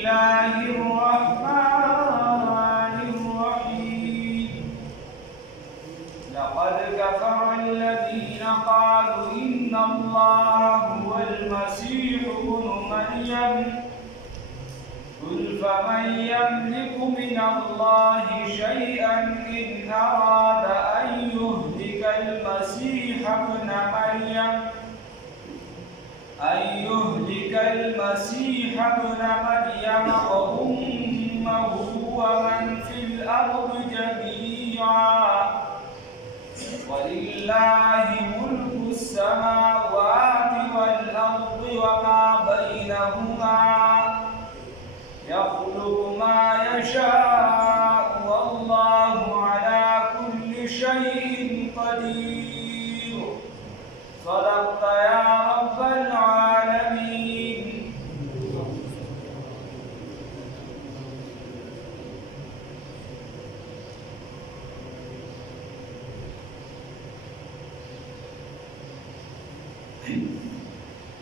الله الرحمن الرحيم لقد كفر الذين قالوا إن الله هو المسيح ابن مريم قل فمن يملك من الله شيئا إن أراد أن يهلك المسيح ابن مريم وأمه ومن في الأرض جميعا ولله ملك السماوات والأرض وما بينهما يخلق ما يشاء والله على كل شيء قدير صدقت يا رب العالمين.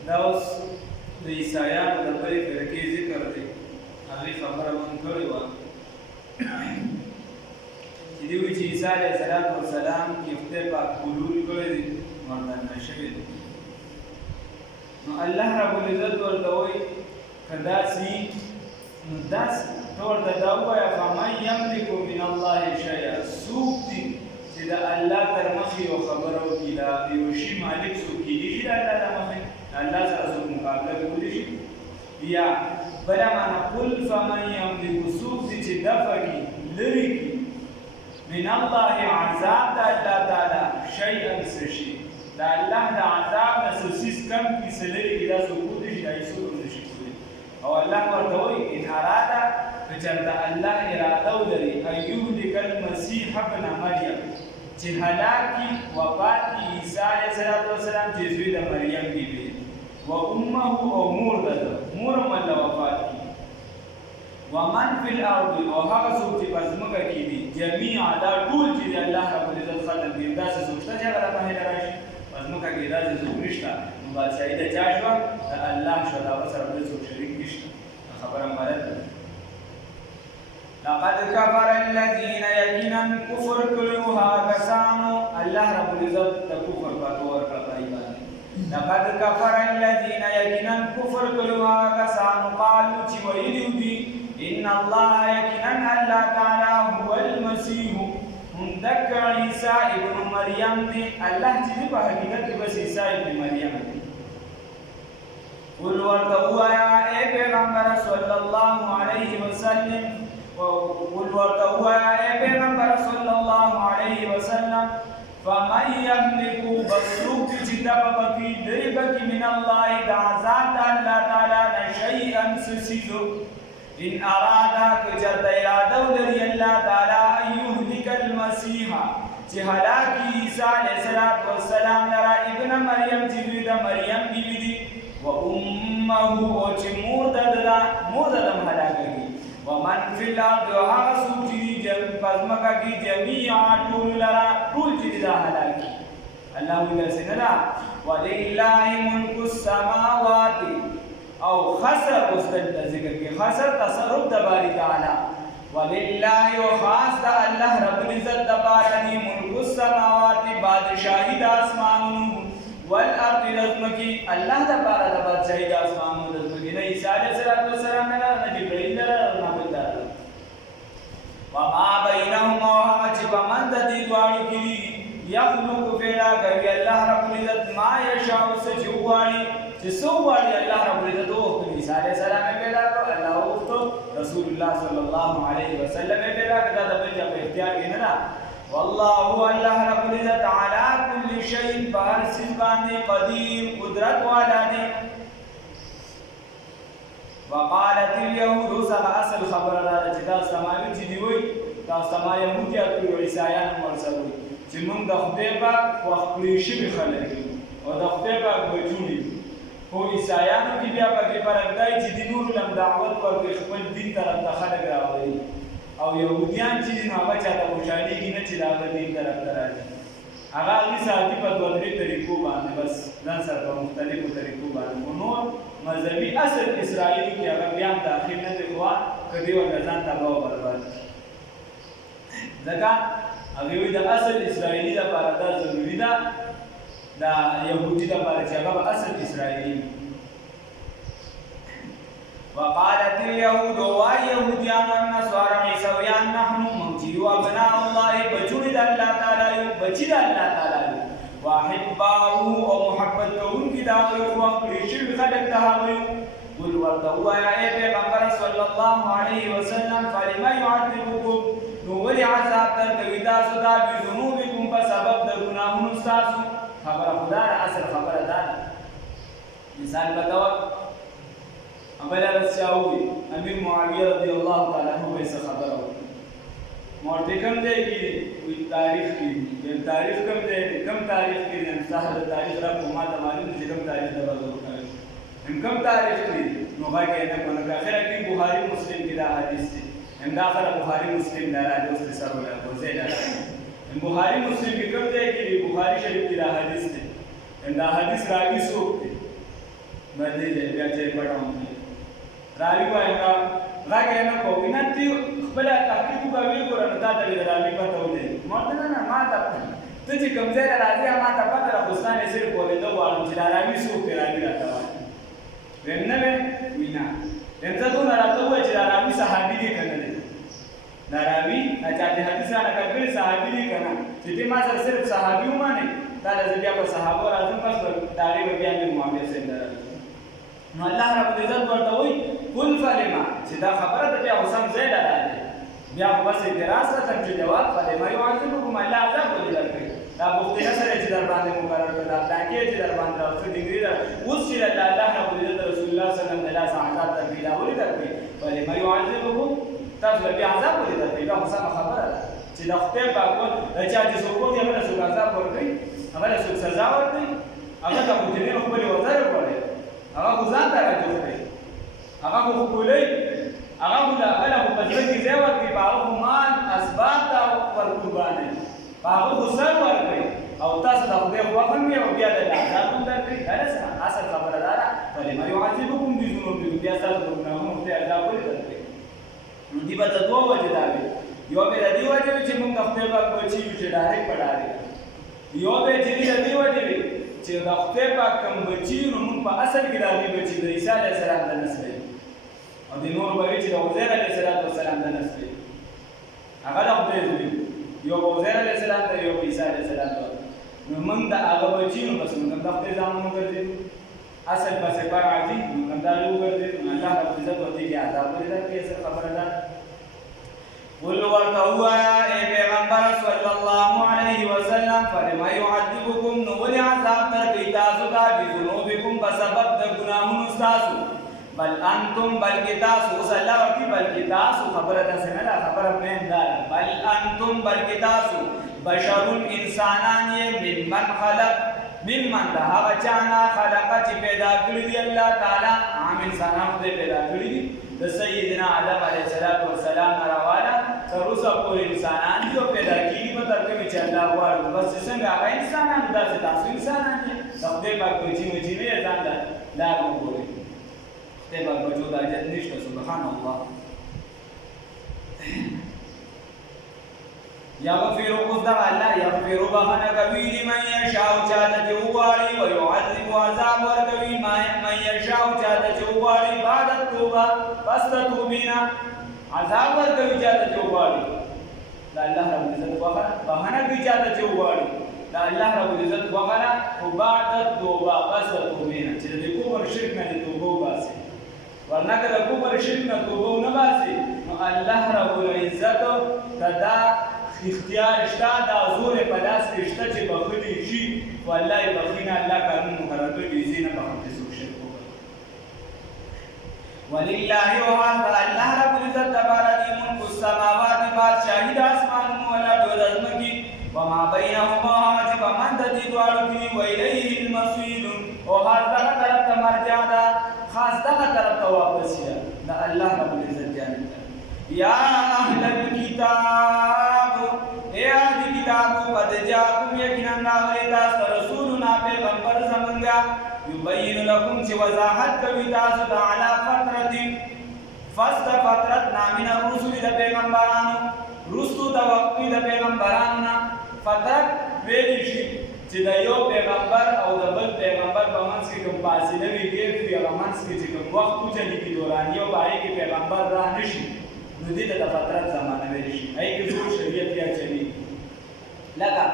دا اوس د عیسایانو د بلې فرقې ذکر دی. هغې خبره مونږ کړې وه چې دوی وایي چې عیسی علیه السلام کې خدای پاک حلول کړی دی، مردانه شوی دی. نو الله رب العزت ورته وایي که داسې نو داسې ته ورته دا ووایه فمن یملک من الله شیئا، څوک دي چې د الله تر مخې یو خبره وکړي، د یو شي مالک څوک کیدی شي د الله تر مخې الله سره څوک مقابله کولی شي؟ یا بله معنا قل فمن یملک، څوک دي چې دفع کړي لرې کړي من الله عذاب د الله تعالی شیئا څه شي، د الله د عذاب نه څه څیز کم کړي څه لرې کړي، دا څوک کولی شي؟ دا هېڅ څوک نه شي کولی. او الله ورته وایي ان اراده که چېرته الله اراده ولري ان یهلک المسیح ابن مریم، چې هلاک کړي وفات کړي عیسی علیه السلام چې زوی د مریم بیبي و امه او مور ده مور هم الله وفات کړي ومن فی الارض او هغه څوک چې په ځمکه کې دي جمیعا دا ټول چې د الله رب العزت خلق دي داسې څوک شته چې هغه راپسې راشي په ځمکه کې داسې څوک نشته. نو بادشاهي د چا شوه؟ د الله شوه، د هغه سره بل څوک شریک نشته. خبره هم غلط ده. لقد كفر الذين يقينا كفر کړو هغه کسانو، الله رب العزت د کفر فتوا ورکړه پای باندې. لقد كفر الذين يقينا كفر کړو هغه کسانو قالوا چې ویلي دي ان الله يقينا الله تعالی هو المسيح هم ذکر عیسی ابن مریم دی، الله چې په حقیقت کې بس عیسی ابن مریم دی. قل ورته ووایه ای پیغمبر صلی الله علیه وسلم، قل ورته ووایه ای پیغمبر صلی الله علیه وسلم فمن یملک، بس څوک دی چې دفع بکړي لرې بکړي من الله د عذاب د الله تعالی نه شیئا څه څیزو ان اراده که چېرته اراده ولري الله تعالی ان یهلک المسیح چې هلاک کړي عیسی علیه السلام لره ابن مریم چې دوی د مریم بیبي دي و امه او چې مور د ده هم هلاکه کړي ومن فی الارض او هغه څوک چې دي په ځمکه کې جمیعا ټول لره ټول چې دي دا هلاک کړي. الله وایي داسې نه ده ولله ملک السماوات او خسر اوس دلته ذکر کې خسر تصرف د باری تعالی ولله او خاص د الله رب العزت د پاره دی ملک السماوات بادشاہی د اسمانونو والارض رزمکی الله د پاره د بادشاہی د اسمانونو رزمکی نه عیسی علیه السلام نه جبرئیل نه بل وما بینهما هغه چې په منځ د دې دواړو کې دي یخلق پیدا کوي الله رب العزت ما یشاء څه چې وغواړي چې څه وغواړي الله رب العزت وغوښتل عیسی علیه السلام پیدا کړ، الله وغوښتل رسول الله صلی الله علیه وسلم پیدا کړ، دا د بل چا په اختیار کې نه ده. والله الله رب العزت علی کل شیء په هر څیز باندې قدیر قدرت والا دی. وقالت اليهود سره اصل خبره ده چې دا سماوي چې دی وای دا سما يهوديات او عیسایان ورسره وي چې موږ د خدای پاک خپلې شوي خلک او د خدای پاک بچونی خو عیسایانو کې بیا پکې فرق دی چې د نور لم دعوت ورکړي خپل دین طرف ته خلک راوړي او يهوديان چې نو هغه چاته خوشحالېږي نه چې د هغه دین طرف ته راځي هغه هغې ساتي په دوه درې طریقو باندې بس ځان سره په مختلفو طریقو باندې خو نور مذهبي اصل اسرائیلي کې هغه بیا هم داخل نه دی خو وا کدی ولا ځان تباہ برباد ځکه هغه د اصل اسرائیلی لپاره دا ضروري ده دا يهودي لپاره چې هغه اصل اسرائیلی وقالت اليهود واليهوديان والنصارى عيسويان نحن منجيو ابناء الله بجود الله تعالى بجد الله تعالى واحباؤه ومحبت كون كتابه وقريش خلق تهاوي قل ورتوا يا پیغمبر صلی الله علیه وسلم فلما يعذبكم نور عذاب ترکوي تاسو ته بذنوبكم په سبب د ګناهونو تاسو خبره خدا اصل خبره ده مثال بتاو ابل رساوي امیر معاویه رضی الله تعالی عنہ به خبره مورته کوم دی کې تاریخ کې تاریخ کوم دی کوم تاریخ کې صاحب تاریخ را کومه د معلوم دي کوم تاریخ د وضو کوم تاریخ کې نو هغه نه کومه اخره کې بخاری مسلم کې دا حدیث دی هم دا اخره بخاری مسلم دا راځي سره ولا کوزه دا بخاری مسلم کې کوم دی کې بخاری شریف کې دا حدیث دی هم دا حدیث راوي څوک دی باندې دې بیا چې پڑھاوم راوي وایي راګه نه کوي نه تی خپل تحقیق کوي ګورنه دا د راوي پته ودی ماته نه ما ته ته چې کوم ځای راځي ما ته پته راغستانه سره کولې دا وایي چې راوي څوک راوي راځي ورنه وینا انځه دونه راته وایي چې راوي صحابي دي کنه دا راوي چې د حدیثانه کړي صحابي دي کنه چې ما سره صرف صحابي ومانه دا د بیا په صحابه راځم پس تاریخ بیا د معاویه سره نو الله رب العزت ورته وایي قل فلما چې دا خبره ته بیا حسن زید راځي بیا بس اعتراض راځي چې جواب فلما يعذبكم الله عذاب ولې درکړي دا بوختي سره چې در باندې مقرر کړل دا پاکي چې در باندې راځي ډیګری دا اوس چې الله رب العزت رسول الله صلی الله علیه وسلم عذاب درکړي دا ولې درکړي فلما يعذبكم تاسو بیا عذاب ولې درکړي دا حسن خبره ده چې د خپل پاکول چې چې څوک یې موږ سره عذاب ورکړي هغه له سزا ورکړي هغه د مجرمینو خپل وزر ورکړي هغه ځان ته راځي هغه خو کولای هغه ولا هغه په ځای کې ځای ورکړي هغه مان اسباب ته ور قرباني هغه غسل ورکړي او تاسو د خدای خوښم یې او بیا د عذاب درکړي دا اصل خبره ده فلما يعذبكم بذنوبكم بیا تاسو د ګناهونو ته عذاب ورکړي نو دی به دوه وجه دا وي یو به د دې وجه چې موږ خپل پاک بچي چې ډایرک پڑھاړي یو به چې د دې وجه چې د خپل پاک کوم بچي نو موږ په اصل کې راځي بچي د عیسی علیه السلام د نسل او د نور به چې د عزیر علیه السلام د نسل هغه د خدای دی یو عزیر علیه السلام ته یو عیسی علیه السلام ته نو موږ د هغه بچي نو بس موږ د خپل ځان موږ ګرځي اصل پسې پر راځي موږ دا لو ګرځي الله رب عزت ورته کې عذاب ورته کې څه خبره ده قل ورتوا اے پیغمبر صلی الله علیه وسلم فلما يعذبكم نول عذاب تر تاسو ته بذنوبکم بسبب د ګناهونو تاسو بل انتم بلکی تاسو صلی الله علیه بلکی تاسو خبره ده څنګه خبره مې ده بل انتم بلکی تاسو بشر انسانان یې ممن خلق ممن ده هغه چانا خلق چې پیدا کړی دی الله تعالی عام انسانانو دې پیدا کړی دي د سیدنا آدم علیه السلام راواله تر اوسه پورې انسانان دي او پیدا کیږي په ترکه چې الله غواړي بس څنګه هغه انسانان داسې تاسو انسانان دي د خدای پاک په چې مې ځان لا وګورئ خدای پاک په جوړه اجازه نشته سبحان الله یغفر قدر الله یغفر بخنه کوي لمن یشاء چاته چې وغواړي او يعذب عذاب ورکوي من یشاء چاته چې وغواړي بعد توبه پس توبینا عذاب ورکوي چاته چې وغواړي دا الله رب العزت بخنه کوي چاته چې وغواړي دا الله رب العزت بخنه او بعد توبه پس توبینا چې د کومر شرک نه توبه وباسي ورنه کله کومر شرک نه توبه نه باسي نو الله رب العزت تدا اختیار شته دا زور په لاس کې شته چې بخښلي شي والله بخښنه الله قانون مقرر کړی دی نه بخښل څوک شي ولله وحده الله رب العزت تبارک ملک السماوات بادشاہی د اسمانونو ولا د ازمکي وما بينهما چې په منځ دي دواړو کې ویلیه المصير او هغه طرف ته مرجع ده خاص دغه طرف ته واپس ده د الله رب العزت جانب یا اهل الكتاب اے اهل کتاب قد جاءكم یقینا راغلی تاسو رسولنا پیغمبر زمونږه یبین لكم چې وضاحت کوي تاسو ته علی فست فترت نامین الرسول د پیغمبرانو رستو د وقتی د پیغمبرانو فترت ویلی شي چې د یو پیغمبر او د بل پیغمبر په منځ کې کوم فاصله وي ډېر وي هغه منځ کې چې کوم وخت وچلېږي دورانیه په هغې کې پیغمبر را نه شي نو دې ته د فترت زمانه ویلی شي هغې کې ټول شریعت بیا چلېږي لکه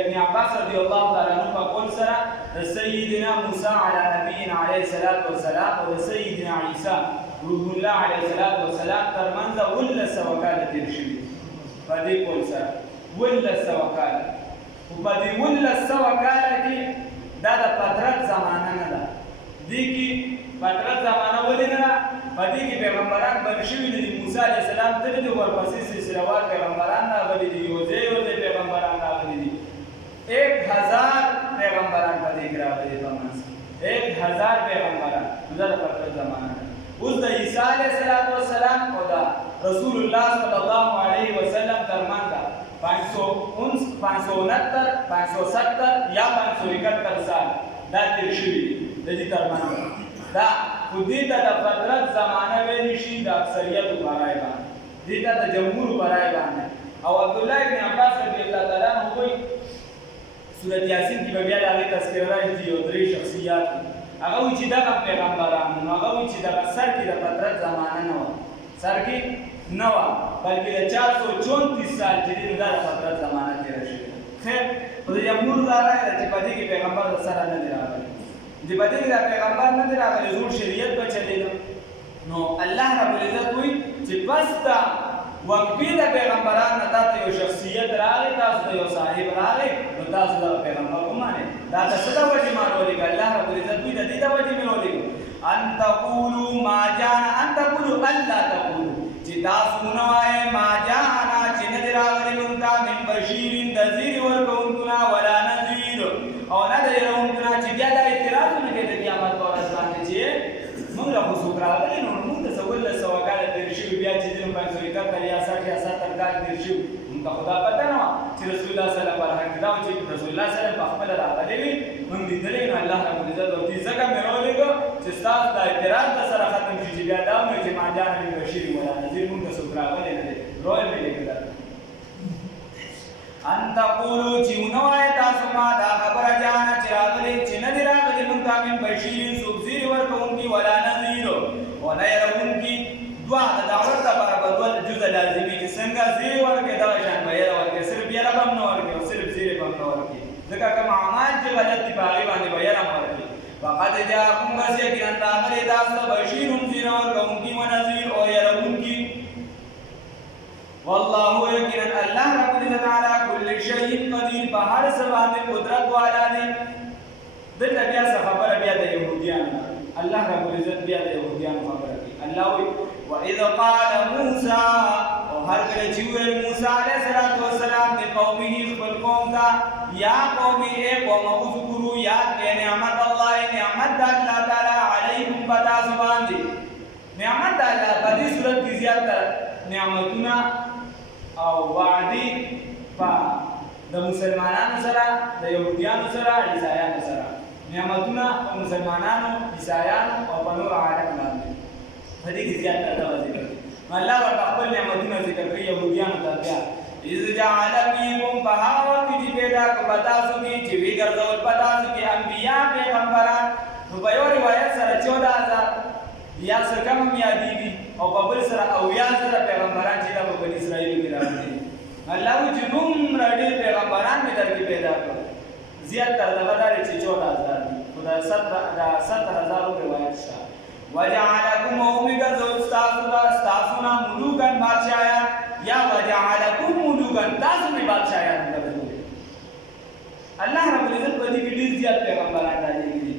ابن عباس رضی الله تعالی عنہ په قول سره د سیدنا موسی علی نبینا علیه الصلاۃ والسلام او د سیدنا عیسی روح الله علیه الصلاۃ والسلام ترمنځ 1900 کاله تیر شوي په دې قول سره 1900 کاله او په دې 1900 کاله کې دا د فترت زمانه نه ده دې کې فترت زمانه ولې نه ده په دې کې پیغمبران بن شوي دي موسی علیه السلام ته د ورپسې سلسله وار پیغمبران راغلي دي یو ځای پیغمبران راغلي دي 1000 پیغمبران په دې کې راغلي دي په منځ 1000 پیغمبران دا د فترت زمانه ده اوس د عیسی علیه السلام او د رسول الله صلی الله علیه وسلم ترمنځ 569 570 یا 571 سال دا تیر شوي دي د دې ترمنځ دا خو دې ته د فترت زمانه ویلی شي د اکثریتو په رایې باندې دې ته د جمهورو په رایې باندې او عبدالله ابن عباس رضی الله تعالی عنہ وایي سورت یاسین کې به بیا د هغې تذکره راځي یو درې شخصیات هغه وایي چې دغه پیغمبران نو هغه وایي چې دغه سر کې د فترت زمانه نه وه سر کې نه وه بلکې د 434 سال چې دی نو دا د فترت زمانه تېره شوې خیر خو د جمهور دا رایه ده چې په دې کې پیغمبر د سره نه دی راغلی چې په دې کې د پیغمبر نه دی راغلی زوړ شریعت به چلېده نو الله رب العزت وایي چې بس دا وقفې د پیغمبران نه تاسو یو شخصیت راغی تاسو ته یو صاحب راغی نو تاسو د پیغمبر ومانئ دا د څه د وجې ما راولېږه الله رب العزت وایي د دې د وجې مې راولېږه ان تقولوا ما جاءنا ان تقولوا الا تقولوا چې تاسو ونه وایئ ما جاءنا چې نه دی راغلی موږ ته من بشیر د زیر ورکوونکو نه ولا نذیر او نه د یېروونکو نه چې بیا دا اعتراضونه کوي د قیامت په ورځ باندې چې موږ له خو څوک راغلي نو موږ ته څه 1900 کاله تېر شوي بیا چې ځینو 571 یا 60 یا 70 کال تېر شوي موږ ته خو دا پته نه وه چې رسول الله صلی الله علیه وسلم دا و چې رسول الله صلی الله علیه وسلم په خپله راغلی وي موږ لیدلی نو الله رب العزت ورته ځکه مې راولېږه چې ستاسو دا اعتراض درسره ختم شي چې بیا دا وموږ چې ما جاءنا من بشیر ولا نذیر موږ ته څوک راغلی نه دی روی مې لیکه ان تقولوا چې ونه وایئ تاسو ما دا خبره جاءنا چې راغلی چې نه دی راغلی موږ ته من بشیر څوک زیر ورکوونکي ولا نذیر او نه یېروونکي دوه د دعوت لپاره به دوه جزء لازمي چې څنګه زیر ورکړې دغه شان به یېره ورکړې صرف یېره به هم نه ورکړې او صرف زیر به هم نه ورکړې ځکه کوم اعمال چې غلط دي په هغې باندې به یېره هم ورکړې فقد جاءکم بس یقینا راغلی تاسو ته بشیر زیر ورکوونکي و نذیر او یېروونکي والله یقینا الله رب العزت علی کل شیء قدیر په هر څه باندې قدرت والا دی دلته بیا څه خبره بیا د یهودیانو الله رب العزت بیا د یهودیانو خبره کوي الله وایي وإذ قال موسی او هر کله چې وویل موسی علیه السلام د قومه خپل قوم ته یا قوم ای قوم اذکروا یاد کړئ نعمت الله نعمت د الله تعالی علیکم په تاسو باندې نعمت د الله په دې صورت کې زیات نعمتونه او وعدې په د مسلمانانو سره د یهودیانو سره عیسایانو سره نعمتونه په مسلمانانو عیسایانو او په نور عالم باندې په دې کې زیات دا ذکر کوي الله ورته خپل نعمتونه ذکر کوي یهودیانو ته بیا اذ جعل فیکم په هغه وخت چې پیدا کړ په تاسو کې چې وی ګرځول په تاسو کې انبیا پیغمبران نو په یو روایت سره 14000 یا څه کم یادېږي او په بل سره 80000 پیغمبران چې په بني اسرائیل کې راغلي الله وایي چې دومره ډېر پیغمبران مې درکې پیدا کړل زیات تر دغه دا چې 14000 دي خو دا 17000 روایت شته وجعلکم ومګرځول ستاسو نه ملوکن بادشاهان یا وجعلکم ملوکن تاسو مې بادشاهان ګرځولي الله رب العزت په دې کې ډېر زیات پیغمبران راغلي دي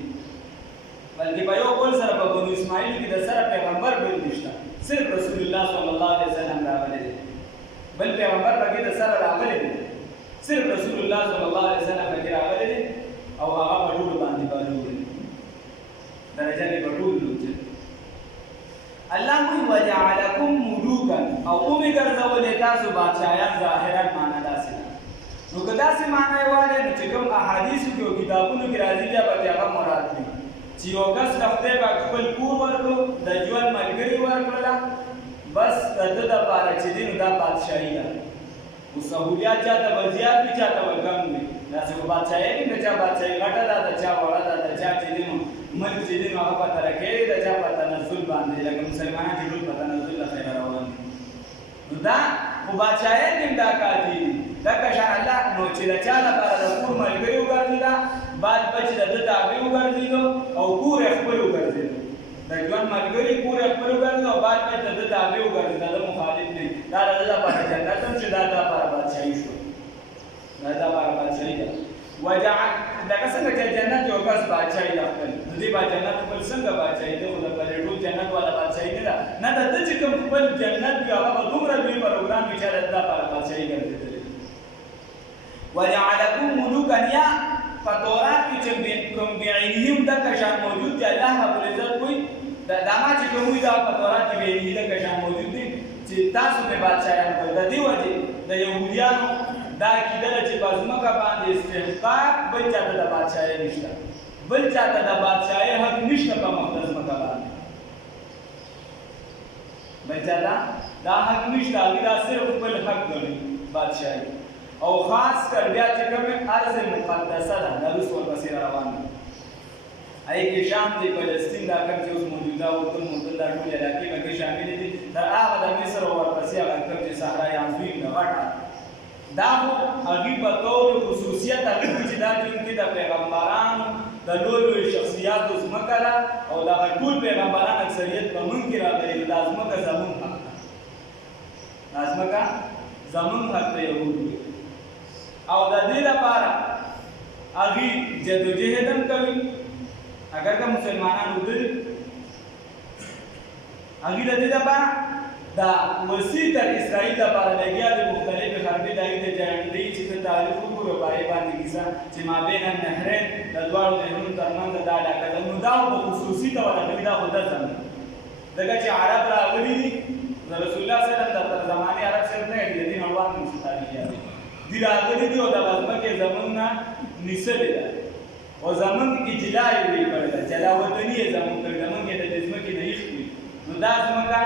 بلکې په یو قول سره په بنو اسماعیل کې د سره پیغمبر بل نشته صرف رسول الله صلی الله علیه وسلم راغلی دی بل پیغمبر پکې د سره راغلی دی صرف رسول الله صلی الله علیه وسلم پکې راغلی دی او هغه په ټول باندې باندې درجه کې په ټول لوچ الله کوئی وجعلکم ملوکا او اومې ګرځولې تاسو بادشاهان ظاهرا معنا داسې نو که داسې معنا یې والی نو چې کوم احادیثو کې او کتابونو کې راځي بیا به هغه مراد دي چې یو کس ته خدای پاک خپل کور ورکړو د ژوند ملګري ورکړله بس د ده دپاره چې دی نو دا بادشاهي ده. خو سهولیات چاته به زیات وي چاته به کم وي. داسې خو بادشاهي کې د چا بادشاهي غټه ده د چا وړه ده د چا چې دی نو ملک چې دی نو هغه په ترقۍ دی د چا په تنزل باندې لکه مسلمانان چې ټول په تنزل له خیره روان دي. نو دا خو بادشاهي کې هم دا کار کېږي. لکه شان الله نو چې د چا لپاره د کور ملګري وګرځېده بعد بچ د ده تابع وګرځېدو او کور یې خپل وګرځېدو. د ژوند ملګري کور یې خپل وګرځېدو او بعد بچ د ده تابع وګرځېده د مخالف دی. دا د ده لپاره جنت هم شو دا د لپاره بادشاهي شو. دا د لپاره بادشاهي ده. وجعل لکه څنګه چې جنت یو کس بادشاهي ده خپل د دې با جنت خپل څنګه بادشاهي ده خو د ټول جنت والا بادشاهي نه ده. نه د ده چې کوم خپل جنت وي هغه به دومره لوی پروګرام وي چې د ده لپاره بادشاهي ګرځېدلی. وجعلکم ملوکا یا په تورات کې چې کوم بعینهم دغه شان موجود دی الله رب العزت وایي دا ما چې کوم وي دا په تورات کې بعینه دغه شان موجود دی چې تاسو به بادشاهان کوئ. د دې وجې د یهودیانو دا عقیده ده چې په ځمکه باندې استحقاق بل چاته د بادشاهۍ نشته. بل چاته د بادشاهۍ حق نشته په مقدس ځمکه باندې. بل چاته دا حق نشته. هغوی دا صرف خپل حق ګڼي بادشاهۍ. او خاص کر بیا چې کومې ارض مقدسه ده دا روس ورپسې روان ده. هغې کې شام دی فلسطین دا کوم چې اوس موجوده اردن موندل دا ټولې علاقې پکې شاملې دي. تر هغه د مصر او ورپسې هغه کوم چې صحرای عظیم ده غټه دا خو هغوی په طور خصوصیت هغوی چې دا چونکې د پیغمبرانو د لوی شخصیاتو ځمکه ده او دغه ټول پیغمبران اکثریت په موږ کې راغلي دا ځمکه زموږ حق ده. دا ځمکه زموږ حق د یهودو او د دې لپاره هغوی جدوجهد هم کوي. اگر که مسلمانان ودري هغوی د دې لپاره دا وسیع تر اسرائیل لپاره لګیا دي مختلفې حربې د هغوی د جنډۍ چې ته تعریف وګورو په هغې باندې کیسه چې مابین النهرین د دواړو نهرونو ترمنځ دا علاقه ده. نو دا په خصوصي ډول هغوی دا خو ده زمین ځکه چې عرب راغلي دي د رسول الله صلی الله علیه وسلم تر زمانې عرب صرف نه دي د دین اړوند مسلمانان دي راغلي دي او دغه ځمکې زموږ نه نیسلې ده او زموږ اجلا یې ویې کړې ده جلا وطني یې زموږ کړې ده موږ یې د دې ځمکې نه ایښي. نو دا ځمکه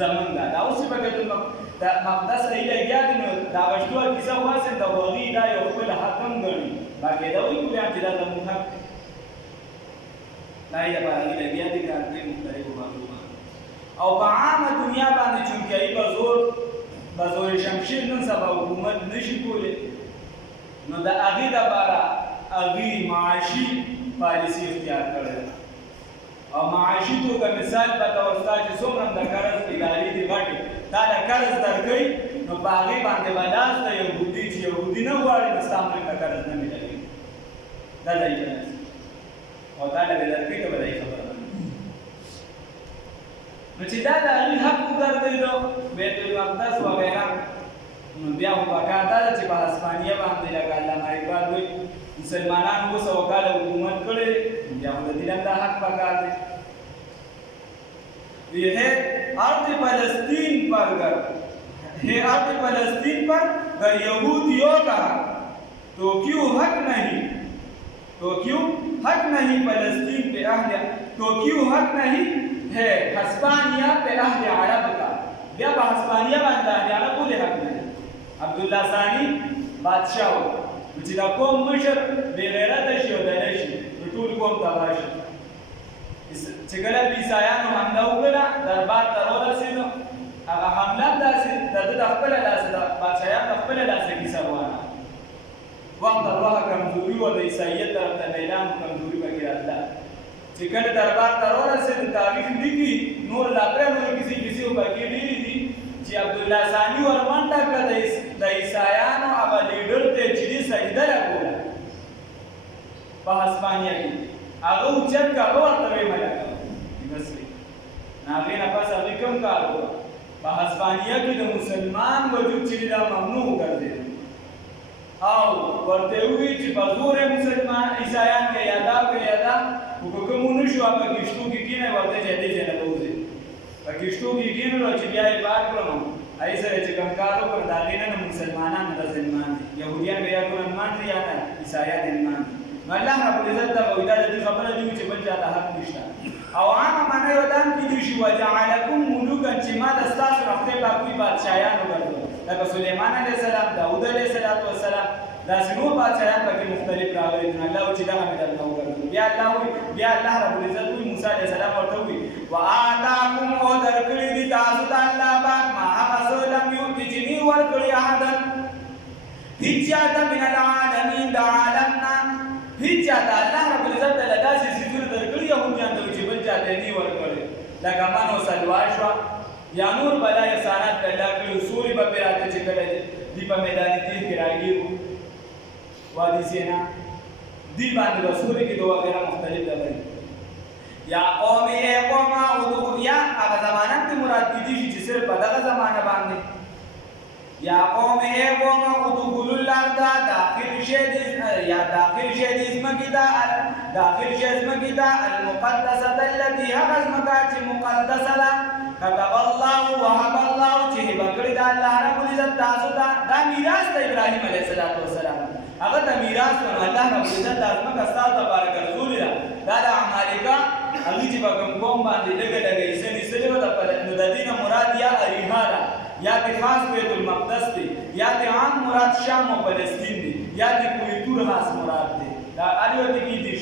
زموږ ده. دا اوس چې په بیت المقدس هغوی لګیا دي نو د هغه شتوه کیسه خو هسې د هغوی دا یو خپل حق هم ګڼي باقاعده وایي کولیان چې دا زموږ حق دی. دا یې لپاره هغوی لګیا دي د هغوی مختلفو معلومات او په عامه دنیا باندې چونکې هغوی په زور شمشیر نن سبا حکومت نشي کولی نو د هغې دپاره هغوی معاشي پالیسي اختیار کړې ده. او معاشي توګه مثال په تور ستا چې څومره د قرض ادارې دي غټې تا د قرض درکوي نو په هغې باندې به لاس د یهودي چې یهودي نه غواړي نو ستا ملک ته قرض نه میلوي. دا دی کنه او تا له به درکوي ته به دی خبره نو چې دا د هغوی حق وګرځېدو بیت المقدس وغیره نو بیا خو پکار دا ده چې په هسپانیه باندې لکه علامه اقبال وایي مسلمانان 200 کاله حکومت کړی بیا خو د دې هم دا حق پکار دی. یہ ارض فلسطین پر گر یہودیوں کا تو کیوں حق نہیں فلسطین پہ اہل تو کیوں حق نہیں ہے ہسپانیہ پہ اہل عرب کا. بیا په هسپانیه باندې اهل عرب ولې حق نه لري؟ عبدالله ثاني بادشاه و چې دا قوم مشر بې غیرته شي او دلی شي نو ټول قوم تباه شي. چې کله به عیسایانو حمله وکړه دربار ته راورسېدو هغه حمله هم داسې د ده د خپله لاسه د بادشاهیان د خپله لاسه کیسه روانه وخت الله کمزوري وه د عیسایت طرف ته میلان کمزوري پکې راتله. چې کله دربار ته راورسېدو تاریخ لیکي نور لا پرې نورې کیسې پکې ډېرې دي چې عبدالله ثاني ور منډه کړه د عیسایانو هغه لیډر ته چې دې سجده راکوله په هسپانیه کې هغه اوچت کړه هغه ورته ویې منډه کوه بس نو هغې نه پس هغې کوم کار وکړه په هسپانیه کې د مسلمان وجود چې دا ممنوع وګرځېد او ورته وویل چې په زور یې مسلمان عیسایان که یادا که یادا خو که کوم ونه شو هغه کښتو کې کښېنئ ورته چې دې ځای نه به وځئ په کښتو کې کښېنولو چې بیا یې بار کړو نو هغې سره چې کوم کار وکړو د هغې نه مسلمانان ورځ نمان دي یهودیان که یا ټول نمان دي یا نه عیسایان نمان دي نو الله رب العزت دا وایي دا د خبره دی چې بل چاته حق نشته او عامه معنی یو دام کې دی شي وجعلکم ملوکا چې ما د ستاسو رخته پاکوي بادشاهانو ګرځول لکه سليمان عليه السلام داوود عليه السلام دا سنور بادشاهان پکې مختلف راغلي دي الله چې دا هم د الله ګرځول بیا الله رب العزت وی موسی عليه السلام ورته وی وآتاکم او درکړي دي تاسو ته الله پاک ما هغه لم یؤت جنی ورکړي احدن هیڅ من العالمین د عالمنا هیڅ الله رب العزت له داسې سيزونه درکړي هم ځان ته چې بل چاته نه ورکړي لکه مانو سلوار شو یا نور بلای سانات پیدا کړي اصول به پیراته چې کړي دی په میدان تیر کې راګیرو وادي سینا دی باندې رسول کې دوه غیر مختلف دي یا قوم ای قوم او یا هغه زمانہ ته مراد دي چې صرف په دغه زمانہ باندې یا قوم ای قوم ادخلوا الارض داخل شید اسمکتا المقدسه التي هغه اسمکا چې مقدسه ده كتب الله وهب الله چې بکړی دا الله رب العزت تاسو ته دا میراث د ابراهیم علیه السلام هغه ته میراث ورو الله رب العزت تاسو ته تبارک رسول دا د عمالقه هغه چې کوم قوم باندې لګي سني سره د دینه مراد یا اریحا یا د خاص بیت المقدس دی یا د عام مراد شام او فلسطین دی یا د کویتور خاص مراد دی دا اړیو ته کې دي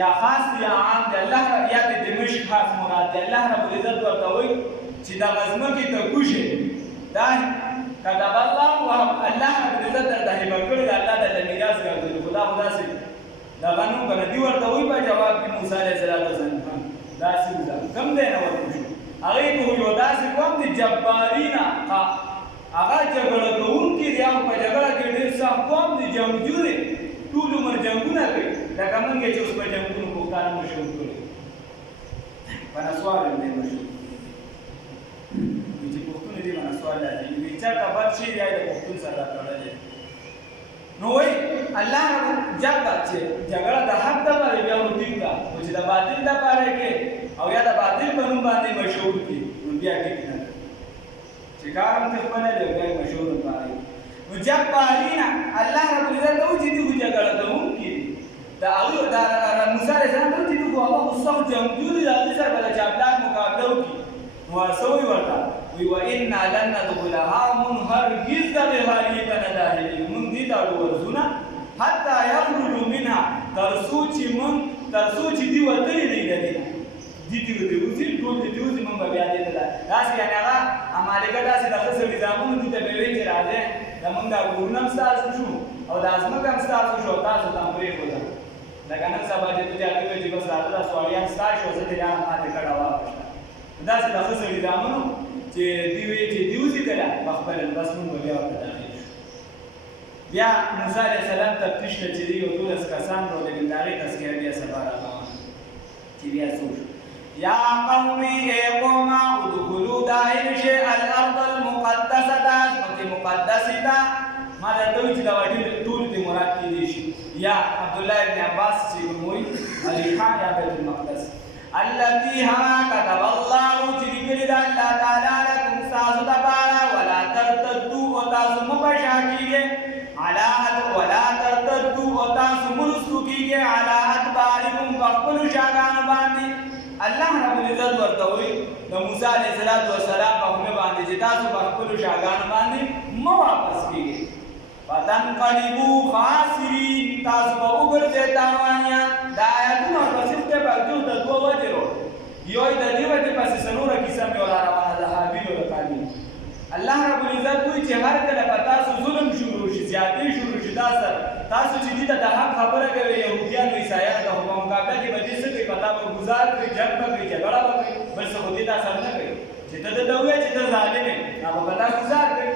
یا خاص یا عام دی الله یا د دمشق خاص مراد دی الله رب العزت ورته وایي چې دا غزمه کې ته کوشه دا كتب الله الله رب العزت د هبه کړی الله د میراث ګرځول خدا سي دا غنو کنه دی ورته وایي په جواب کې موسی عليه السلام دا څه کم دی نه ورته هغه ته یو داسې قوم دي جبارینا هغه جګړه کوونکي دي هم په جګړه کې ډېر سخت قوم دي جنګجو دي ټول عمر جنګونه کوي لکه موږ چې اوس په جنګونو پښتانه مشهور کړي ونسوار دې مشهور چې پښتون دي ونسوار دي چې تا بد شي دی د پښتون سره تړلې نو وای الله جګړه چې جګړه د حق د لپاره بیا ودی کا چې د باطل د لپاره کې او یا د باطل په نوم باندې مشهور دي نو بیا ټیک نه چې کارم ته خپل دی بیا مشهور پاره نو جبارینا الله رب العزت او چې دوی جګړه کوونکي دا او دا موسی علیه السلام ته چې دوی هغه وسخ جنگجو دي د سره بل چاپلان مقابله وکړي نو سوي ورته وی و ان لن ندخلها من هرگز دغه کنه داخلي من دي دا ورزونه حتى يخرجوا منها ترسو چې دی وتلې دی دینه دي وزیر ټول دي چې مونږ بیا دې ته داسې یعنی هغه عمالګه داسې د خسر نظامونو دي ته به وی چې راځي دا مونږ دا ګورنم ستاسو شو او د ازمکه هم ستاسو شو تاسو ته پرې کوله لکه نن سبا چې ته ځای چې بس راځه دا سوالیان ستاسو زه دې نه ماته کړه واپس داسې د خسر نظامونو چې دی وزي کړه خپل بس مونږ بیا ورته داخل بیا موسی علیه السلام تفتیش ته چې یو ټول کسان ورو د ګنداري تذکرې بیا سبا راغله چې بیا څه يا قومي قوم ادخلوا دائر شيء الارض المقدسه مقدسه ما دا دوی چې دا وړي ټول دې مراد کې دي شي یا عبد الله ابن عباس چې موي الیحا یا بیت المقدس التي ها كتب الله چې کړي دا الله تعالی لكم سازو تبارا ولا ترتدوا او تاسو مبشاکیږي ولا ترتدوا او تاسو مرستوکیږي على ادبارکم فقل شاګان باندې الله رب العزت ورته وي د موسی علیه السلام په کومه باندې چې تاسو په خپل شاګان باندې مو واپس کیږي پتن قلبو خاسرین تاسو په وګرځي تاوانیا دا آیاتونه په څه په دوه د دوه وجرو یو د دې وجه پس سنوره کیسه مې ولا روانه ده حبیب وکړي الله رب العزت وی چې هر کله په تاسو ظلم شروع شي زیاتې شروع شي تاسو چې دې ته د حق خبره کوي يهوديان او عیسایان د حکم مقابله کې بچي څه کوي پتا به گزار کوي جنگ کوي جګړه کوي بل څه هدي تاسو نه کوي چې ته د دوی چې ته ظالم نه هغه پتا گزار کوي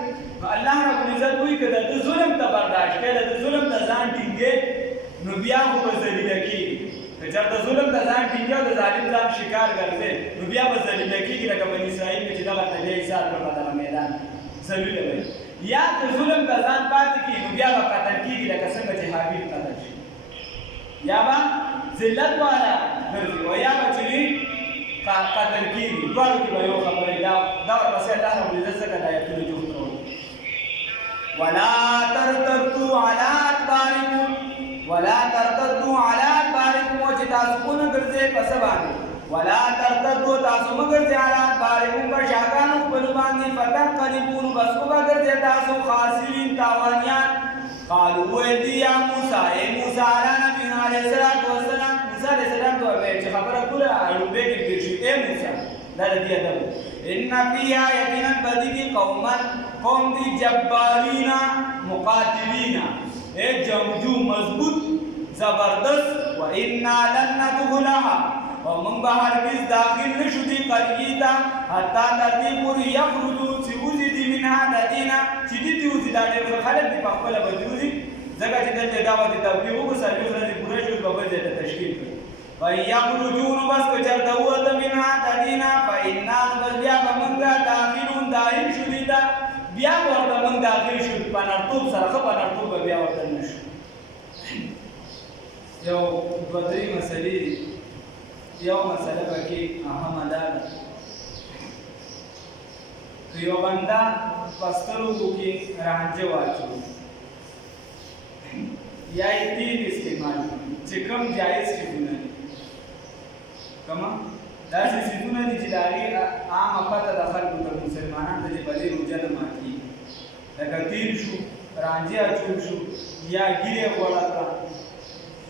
الله رب العزت وی کړه د ظلم ته برداشت کړه د ظلم ته ځان ټینګې نو بیا خو به ذلیل کیږي چې د ظلم ته ځان ټینګې او د ظالم ځان شکار ګرځي نو بیا به ذلیل کیږي لکه بنی اسرائیل چې دا ته یې حساب په میدان ذلیل وي یا د ظلم د ځان پاتې کی نو بیا به قتل کیږي لکه څنګه چې حابیل قتل شي یا به ذلت والا ګرځي او یا به چې قتل کیږي دوه کې به یو خبره دا ورپسې الله رب العزت څخه د آیاتونو جوړول ولا ترتدوا على ادبارکم ولا ترتدوا على ادباركم چې تاسو کو نه ګرځئ په څه باندې ولا ترتدوا تاسو مه ګرځئ على ادبارکم په شاګانو خپلو باندې فتنقلبوا نو بس وګرځئ تاسو خاسرین تاوانیان قالوا ویل دي یا موسی ای موسی علی نبینا علیه الصلاۃ والسلام موسی علیه السلام ته ویل چې خبره کوله اړوبې کې تیر شي ای موسی دا دې ادب ان فیها یقینا بدی قوما قوم دی جبارین مقاتلین اے جنگجو مضبوط زبردست و انا لن ندخلها ومن بهر biz داخل نشو دی قریه تا حتی تدی پوری یخرجو چې وزي دی منها ددینا چې دې وزي دا ډېر خلک دی په خپل بدوزي ځکه چې دلته دعوت تبلیغ وسره ورځې پوره شو په وجه ته تشکیل کړ ويخرجون بس کچر دوت منها ددینا فإنا بیا بمنګه داخلون داخل شو دی دا بیا ورته موږ داخل شو په نرتوب سره ښه په نرتوب بیا ورته نشو یو دوه درې مسلې دي یو مسله پکې اهمه ده که یو بنده په سترګو کې رانجه واچوي یا یې تیل استعمال کړي چې کوم جایز څیزونه دي کومه داسې څیزونه دي چې د هغې عامه پته د خلکو ته مسلمانانو ته چې په دې روژه نه ماتېږي لکه تیل شو رانجې اچول شو یا ګیرې غوړه کړه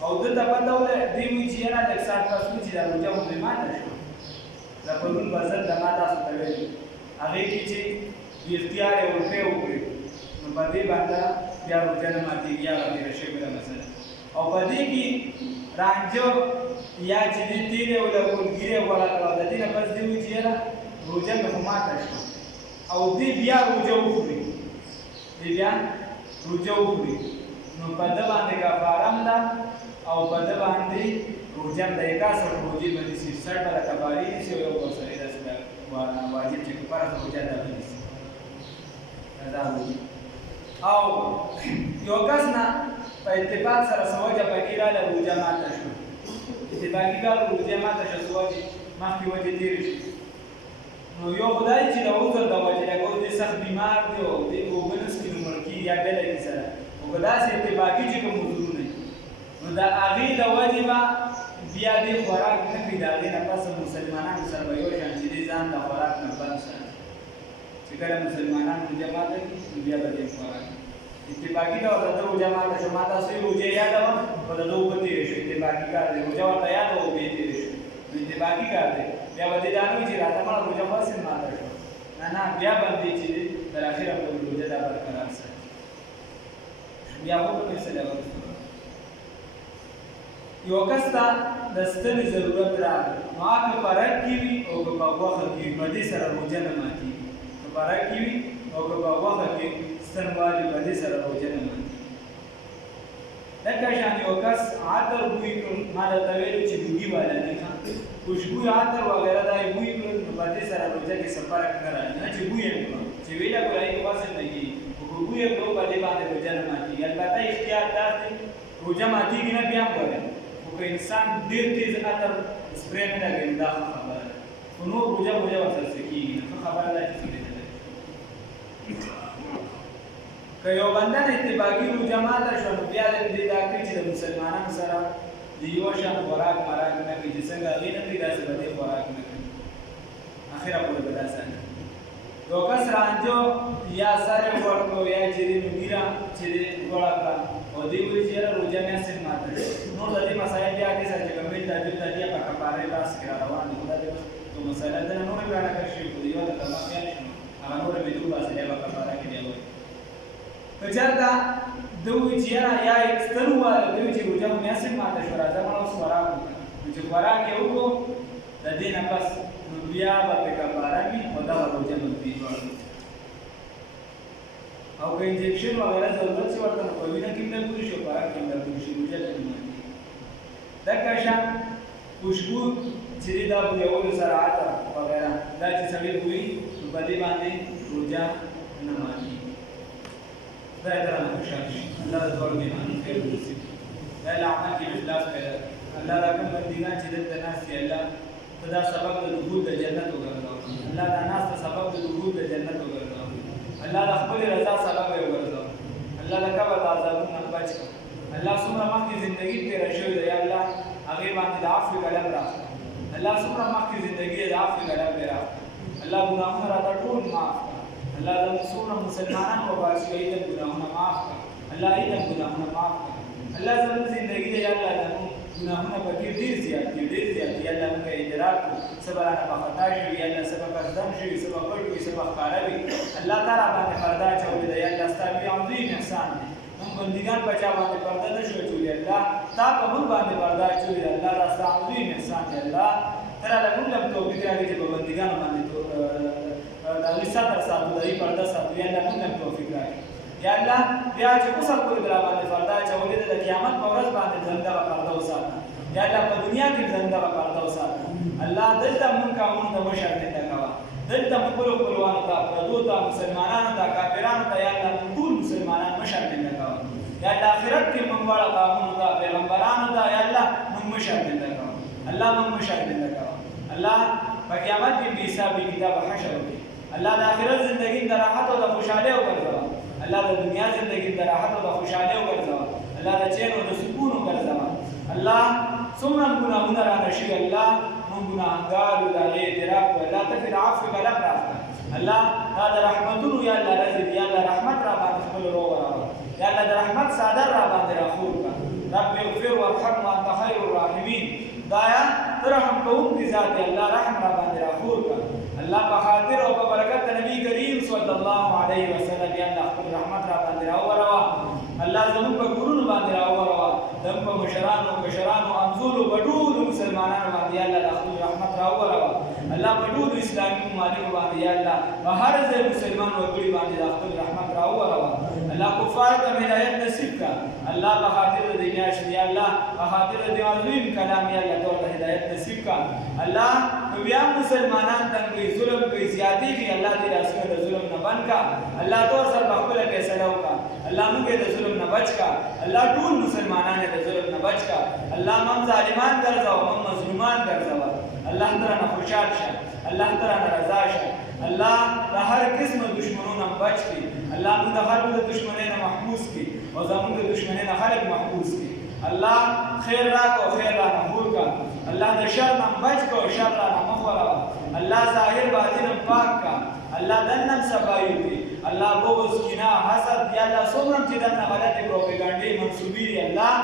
او دته پته وله دوی وایي چې یاره لږ ساعت پس وایي چې دا روژه خو مې ماته شوه د پرون بزل د ما تاسو ته ویلي هغې کې چې اختیار یې ورپې وکړي نو په دې باندې بیا روژه نه ماتېږي هغه تېره شوې ده مسله او په دې کې رانجه یا چې دې تیل یې ولګول ګیرې غوړه کړه د دې نه پس دې وایي چې یاره روژه مې خو ماته شوه او دې بیا روژه وخوري دې بیا روژه وخوري نو په ده باندې کفاره هم ده او په ده باندې روژه هم ده 61 روژې به نیسي 60 به د کفارې نیسي او یو به ورسره داسې ده واجب چې کفاره د روژه ده به نیسي دا وایي او یو کس نه په اتفاق سره څه وجه پکې راغله روژه ماته شوه اتفاقي کار روژه ماته شوه څه وجې مخکې وجې تېرې شوې نو یو خدای چې د عذر د وجې لکه اوس دې سخت بیمار دی او دې اوبه نه څښي نو مړ کېږي یا بله کیسه ده خو که داسې اتفاقي چې کوم عذرونه دي نو د هغې د وجې به بیا دې خوراک نه کړي د هغې نه پس مسلمانانو سره به یو شان چې دې ځان د خوراک نه بند ساتي چې کله مسلمانان روژه ماته کړي نو بیا به دې خوراک اتفاقي ډول د ده روژه ماته شوه ما تاسو یې روژه یاده وه خو د ده اوبه تېرې شوې اتفاقي کار دی روژه ورته یاده وه اوبه یې تېرې شوې نو اتفاقي کار دی بیا به دې دا نه وي چې راته مړه روژه خو هسې ماته شوه نه بیا به دې چې دی تر اخره پورې روژه دا برقرار ساتي بیا خو به فیصله ورسوه یو کس ته د ستنې ضرورت راغی نو هغه که په رګ کې وي او که په غوښه کې وي په دې سره روژه نه ماتېږي که په رګ کې وي او که په غوښه کې ستن والي په دې سره روژه نه ماتېږي لکه شان یو کس عطر بوی کړ ما درته ویلو چې لوګي والا نه ښه خوشبوی عطر وغیره دا یې بوی کړل نو په دې سره روژه کې څه فرق نه راځي نه چې بوی یې کړو چې ویله کړه هغې وصل نه کېږي خو که بوی یې کړو په دې باندې روژه نه ماتېږي البته اختیار دا دی روژه ماتېږي نه بیا هم وایه خو که انسان ډېر تیز عطر سپری نه لګوي دا ښه خبره ده خو نور روژه ورسره څه کېږي نه ښه خبره ده چې څه نه لري که یو بنده نه اتفاقي روژه ماته شوه نو بیا دې دا کوي چې د مسلمانانو سره د یو شان خوراک مراک نه کوي چې څنګه هغې نه کوي داسې به دې خوراک نه کوي اخره پورې به داسې نه یو کس رانجو یا سر یې غوړ کړو یا چې دې نو ګیره چې دې غوړه کړه او دې وایي چې یاره روژه مې هسې ماته شوه نور د دې مسایل بیا دې سره چې کوم تعجب ته بیا په کفارې لاس کې را روان دي خو دا دې تو مسله ده نورې ګرانه کړې شوې خو د یو د کلمه خیال شي هغه نورې به دې وباسي بیا به کفاره کې بیا وایي که چېرته ده وایي چې یاره یا یې ستن وواله ده وایي چې روژه مې هسې ماته شوه راځه مړه اوس خوراک وکړه نو چې خوراک یې وکړو د دې نه پس نو بیا به پرې کفاره وي او دغه روژه منفي جوړوي او که انجکشن وغیره ضرورت شي ورته نو په وینه کې هم درپورې شي او خوراک کې هم درپورې شي روژه ته نه ماتېږي دقه شان خوشبو چې دی دا بویولو سره عطر وغیره دا چې سړی بویي نو په دې باندې روژه نه ماتېږي خدای دې رانه خوشحاله شي الله د دواړو بېمانو خیر ورسېږي دا له عمل کې اخلاص پیدا کړي الله دا کوم بندګان چې دلته ناست دي الله ته دا سبب د دخول د جنت وګرځوه الله دا ناسته سبب د دخول د جنت وګرځوه الله د خپلې رضا سبب یې وګرځوه الله د قبر د عذابونو نه بچ کړه الله څومره مخکې زندگی تېره شوې ده یا الله هغې باندې د عفو قلم راکړه الله څومره مخکې زندگی د عفو قلم دې راکړه الله ګناهونه راته ټول معاف کړه الله زموږ څومره مسلمانان وفات شوي دي ګناهونه معاف کړه الله دې ګناهونه معاف کړه الله زموږ زندگی دی یا الله زموږ ګناهونه پکې ډېر زیات دي یا الله موږ ادراک کړو څه به رانه په خطا شوي یا الله څه به قصدن شوي څه به پټ وي څه به ښکاره وي الله تا راباندې پرده اچولې ده یا الله ستا لوی عظیم احسان دی موږ بندګان په چا باندې پرده نه شو اچولی الله تا په موږ باندې پرده اچولې ده الله دا ستا عظیم احسان دی الله ته راله موږ له توفیق راکړي چې په بندګانو باندې د هغوی سطر ساتو د هغوی پرده ساتو یا الله موږ له توفیق راکړي یا الله بیا چې اوسه پورې به راباندې پرده اچولې ده د قیامت په ورځ باندې ځان دغه پرده وساته یا الله په دنیا کې ځان دغه پرده وساته الله دلته موږ قانون ته مه شرمنده کوه دلته موږ خپلو خپلوانو ته پردو ته مسلمانانو ته کافرانو ته یا الله موږ ټول مسلمانان مه شرمنده کوه یا الله آخرت کې موږ واړه قانونو ته پیغمبرانو ته یا الله موږ مه شرمنده کوه الله موږ مه شرمنده کوه الله په قیامت کې بې حسابه کتاب حشر وکړي الله د آخرت زندګي د راحت او د خوشحالۍ وګرځوه الله د دنیا زندگی د راحت او د خوشحالۍ وګرځوه الله د چین او د سکون وګرځوه الله څومره ګناهونه رانه شوي الله موږ ګناهګار یو د هغې اعتراف کړو الله ته فی العفو قلم راکړه الله دا د رحمتونو یا الله رزق یا الله رحمت را باندې خپل راوړه یا الله د رحمت څادر را باندې راخور کړه رب اغفر وارحم وانت خیر الراحمین دایا ته رحم کوونکی ذات دی الله رحم را باندې راخور کړه الله په خاطر او په برکت د نبی کریم صلی الله علیه وسلم یا الله خپل رحمت را باندې راوړه الله زموږ په کورونو باندې راوړه زموږ په مشرانو کشرانو انزولو په ټولو مسلمانانو باندې یا الله خپل رحمت راوړه الله په ټولو اسلامي ممالکو باندې یا الله په هر ځای مسلمان وګړي باندې خپل رحمت راوړه الله کفار ته هدایت نصیب کړه الله په خاطر د میاشت یا الله په خاطر د عظیم کلام یا الله ته هدایت نصیب کړه الله بیا مسلمانان څنګه ظلم کوي زیاتی کوي الله دې راسره د ظلم نه بند کا الله تور سره خپل فیصله وکا الله موږ د ظلم نه بچ کا الله ټول مسلمانان د ظلم نه بچ کا الله مم ظالمان ګرځاو مم مظلومان ګرځاو الله تعالی نه خوشحال شه الله تعالی نه رضا شه الله د هر قسم دشمنونو بچ کی الله موږ د هر دشمنۍ نه محفوظ کی او زموږ د دشمنۍ نه خلق محفوظ کی الله خیر راکو خیر را نحور کا الله د شر نه بچ کو شر را مخورا الله ظاهر باطن پاک کا الله دنم سبایو کی الله بغض کینه حسد یا الله څومره چې دنه غلطه پروپاګاندا منسوبي دی الله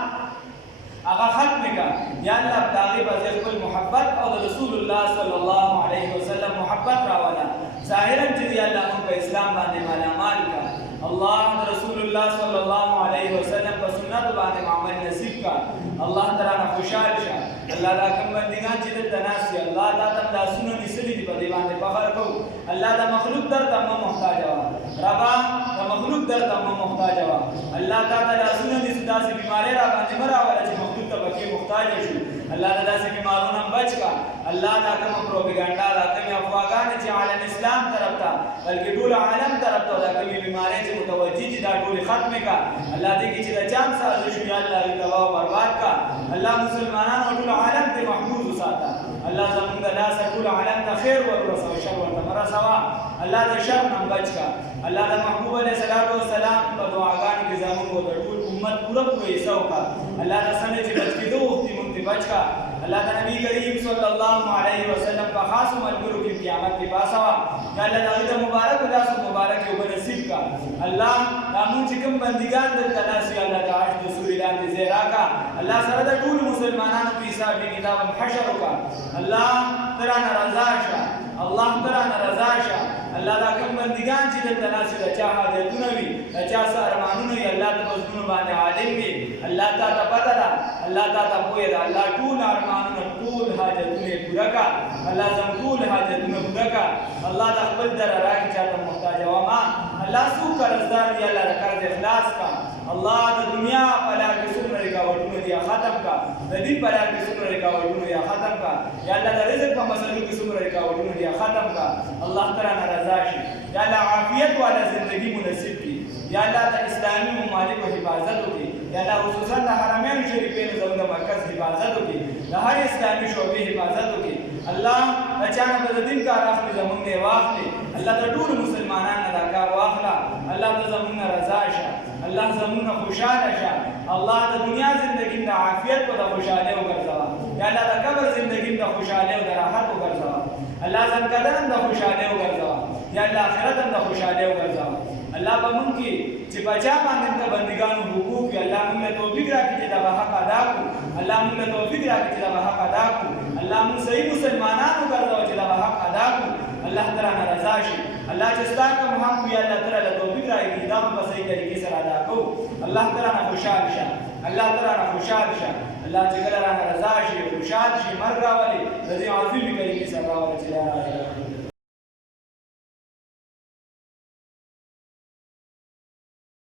هغه ختم کا یا الله داغي په خپل محبت او رسول الله صلی الله علیه وسلم محبت راواله ظاهرا چې الله په اسلام باندې مالامال کا الله رسول الله صلی الله علیه وسلم په سنت باندې عمل نصیب کا الله تعالی خوشحال شه الله دا کوم بندگان چې د تناسي الله دا د سنت نسلی دی په دی باندې فخر کو الله دا مخلوق در ته محتاج وا ربا دا مخلوق در ته محتاج وا الله تعالی دا سنت داسې بیماری را باندې مراوله چې مخلوق ته پکې محتاج شي الله دا داسې بیمارونو بچ کا الله دا کوم پروپاګاندا دا کوم افواګان چې عالم اسلام طرف ته بلکې ټول عالم طرف ته دا کوم بیماری چې متوجي دي دا ټول ختم کا الله دې چې دا چام سازش یا الله دې تباہ او برباد کا الله مسلمانانو ټول عالم ته محفوظ وساته الله زموږ د لاس ټول عالم ته خیر ورسو شر ورته مرسوا الله دې شر نه بچ کا الله د محبوب علیه الصلاۃ والسلام په دعاګانو کې زموږ د ټول امت پورا حصہ کا الله د سنه چې بچ کېدو وختي مونږ بچ کا الله د نبی کریم صلی الله علیه وسلم په خاص ملګرو کې قیامت کې پاسوا یا الله د مبارک داس مبارک یو نصیب کا الله موږ چې کوم بندګان د تناسي الله د عرش د سوريلان دي زیرا کا الله سره د ټول مسلمانانو په حساب کتاب حشر کا الله ترانه رضا شه الله ترانه رضا شه الله دا کوم بندگان چې د تناسي د چا حاجتونه وي د چا سره ارمانونه وي الله ته بزونه باندې عالم وي الله تعالی پته ده الله تعالی پوهه ده الله ټول ارمانونه ټول حاجتونه پوره کا الله زم ټول حاجتونه پوره کا الله د خپل در راکې چاته محتاج و ما الله سو قرضدار دی الله کار د اخلاص کا الله د دنیا په لار کې څومره رکاوټونه دي ختم کا د دې په لار کې څومره رکاوټونه دي ختم کا یا الله د رزق په مسلو کې څومره رکاوټونه دي ختم کا الله تعالی رضا شي یا الله عافیت والا زندگی مناسب کی یا الله د اسلامي ممالکو حفاظت وکړي یا الله خصوصا د حرمین شریفین زموږ مرکز حفاظت وکړي د هر اسلامي شعبې حفاظت وکړي الله د اچانه د دین کار اخلي زمونږ نه واخلي الله د ټول مسلمانانو دا کار واخلا الله د زمونږ رضا شه الله زمونږ خوشاله شه الله د دنیا زندگی د عافیت او د خوشاله وګرځوا یا الله د قبر زندگی د خوشاله او د راحت وګرځوا الله زم قدم د خوشاله وګرځوا یا الله آخرت د خوشاله وګرځوا الله به مونږ کې چې بچا باندې د بندګانو حقوق یا الله موږ ته توفیق راکړي چې د حق ادا کړو الله موږ ته توفیق راکړي چې د حق ادا کړو الله موږ صحیح مسلمانانو ګرځوا چې د حق ادا کړو الله تعالی رضا شي الله چې ستاسو کوم حق وي الله تعالی توفیق راکړي دا په صحیح طریقې سره ادا کړو الله تعالی خوشاله شه الله تعالی خوشاله شه الله چې کله رضا شي خوشاله شي مرګ راولي د دې عظیم کلمې سره راولي